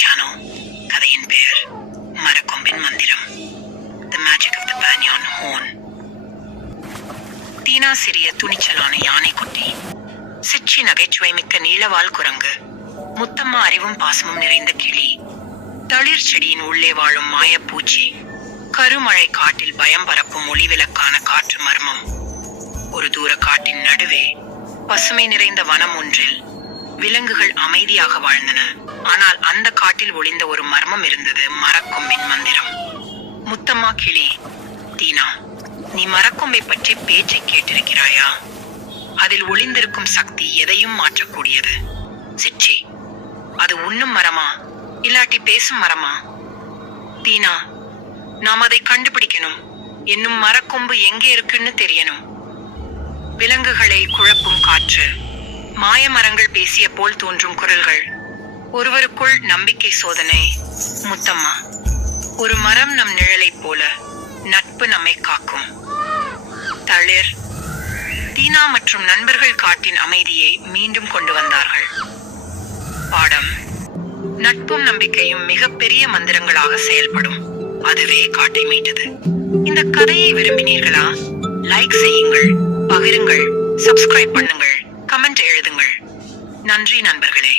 channel. கதையின் பெயர் மரக்கொம்பின் மந்திரம். The Magic of the Banyan Horn. Dheena சிறிய துணிச்சலான யானைக்குட்டி, சிச்சி நகைச்சுவை மிக்க நீளவால் குரங்கு, முத்தம்மா அறிவும் பாசமும் நிறைந்த கிளி, தளிர் செடியின் உள்ளே வாழும் மாயப்பூச்சி, கருமழை காட்டில் பயம் பரப்பும் ஒளிவிளக்கான காற்று மர்மம். ஒரு தூர காட்டின் நடுவே பசுமை நிறைந்த வனம் ஒன்றில் விலங்குகள் அமைதியாக வாழ்ந்தன. ஆனால் அந்த காட்டில் ஒளிந்த ஒரு மர்மம் இருந்தது, மரக்கொம்பின் மந்திரம். முத்தம்மா கிளி, தீனா, நீ மரக்கொம்பை பற்றி பேச்சை கேட்டிருக்கிறாயா? அதில் ஒளிந்திருக்கும் சக்தி எதையும் மாற்றக்கூடியது. சிச்சி, அது உண்ணும் மரமா இல்லாட்டி பேசும் மரமா? தீனா, நாம் அதை கண்டுபிடிக்கணும். என்னும் மரக்கொம்பு எங்கே இருக்குன்னு தெரியணும். விலங்குகளை குழப்பும் காற்று, மாய மரங்கள் பேசிய போல் தோன்றும் குரல்கள், ஒருவருக்குள் நம்பிக்கை சோதனை. முத்தம்மா, ஒரு மரம் நம் நிழலைப் போல, நட்பு நம்மை காக்கும். தளிர், தீனா மற்றும் நண்பர்கள் காட்டின் அமைதியை மீண்டும் கொண்டு வந்தார்கள். பாடம், நட்பும் நம்பிக்கையும் மிகப்பெரிய மந்திரங்களாக செயல்படும். அதுவே காட்டை மீட்டது. இந்த கதையை விரும்பினீர்களா? லைக் செய்யுங்கள், பகிருங்கள், சப்ஸ்கிரைப் பண்ணுங்கள், கமெண்ட் எழுதுங்கள். நன்றி நண்பர்களே.